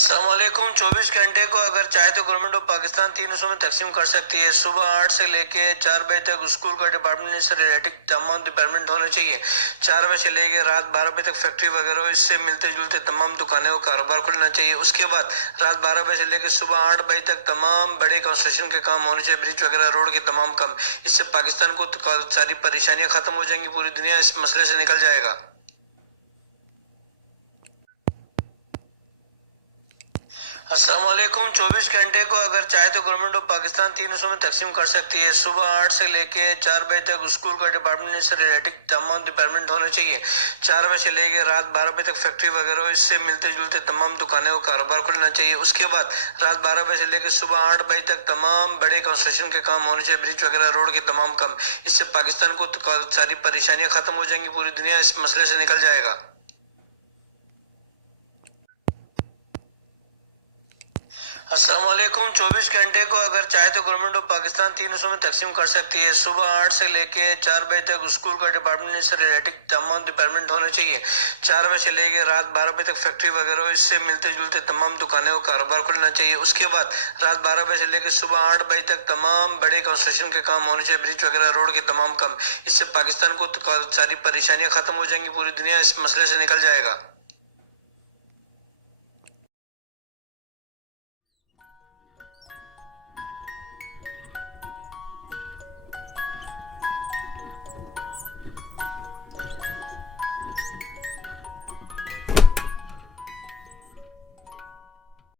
السلام علیکم۔ 24 گھنٹے کو اگر چاہے تو گورنمنٹ آف پاکستان 3 حصوں میں تقسیم کر سکتی ہے۔ صبح 8 سے لے کے 4 بجے تک اسکول کا ڈپارٹمنٹ سے ریلیٹڈ تمام ڈپارٹمنٹ ہونے چاہیے۔ 4 بجے سے لے کے رات 12 بجے تک فیکٹری وغیرہ اس سے ملتے جلتے تمام دکانیں اور کاروبار کھلنا چاہیے۔ اس کے بعد رات 12 بجے سے لے کے صبح 8 بجے تک تمام بڑے کنسٹرکشن کے کام ہونے چاہیے، برج وغیرہ، روڈ کے تمام کام۔ اس سے پاکستان کو ساری پریشانیاں ختم ہو جائیں گی، پوری دنیا اس مسئلے سے نکل جائے گا۔ السلام علیکم۔ 24 گھنٹے کو اگر چاہے تو گورنمنٹ آف پاکستان 3 حصوں میں تقسیم کر سکتی ہے۔ صبح 8 سے لے کے 4 بجے تک اسکول کا ڈپارٹمنٹ سے ریلیٹڈ تمام ڈپارٹمنٹ ہونے چاہیے۔ 4 بجے سے لے کے رات 12 بجے تک فیکٹری وغیرہ اس سے ملتے جلتے تمام دکانیں اور کاروبار کھلنا چاہیے۔ اس کے بعد رات 12 بجے سے لے کے صبح 8 بجے تک تمام بڑے کنسٹرکشن کے کام ہونے چاہیے، برج وغیرہ، روڈ کے تمام کام۔ اس سے پاکستان کو ساری پریشانیاں ختم ہو جائیں گی، پوری دنیا اس مسئلے سے نکل جائے گا۔ السلام علیکم۔ 24 گھنٹے کو اگر چاہے تو گورنمنٹ آف پاکستان 3 حصوں میں تقسیم کر سکتی ہے۔ صبح 8 سے لے کے 4 بجے تک اسکول کا ڈپارٹمنٹ سے ریلیٹڈ تمام ڈپارٹمنٹ ہونے چاہیے۔ 4 بجے سے لے کے رات 12 بجے تک فیکٹری وغیرہ اس سے ملتے جلتے تمام دکانیں اور کاروبار کھلنا چاہیے۔ اس کے بعد رات 12 بجے سے لے کے صبح 8 بجے تک تمام بڑے کنسٹرکشن کے کام ہونے چاہیے، برج وغیرہ، روڈ کے تمام کام۔ اس سے پاکستان کو ساری پریشانیاں ختم ہو جائیں گی، پوری دنیا اس مسئلے سے نکل جائے گا۔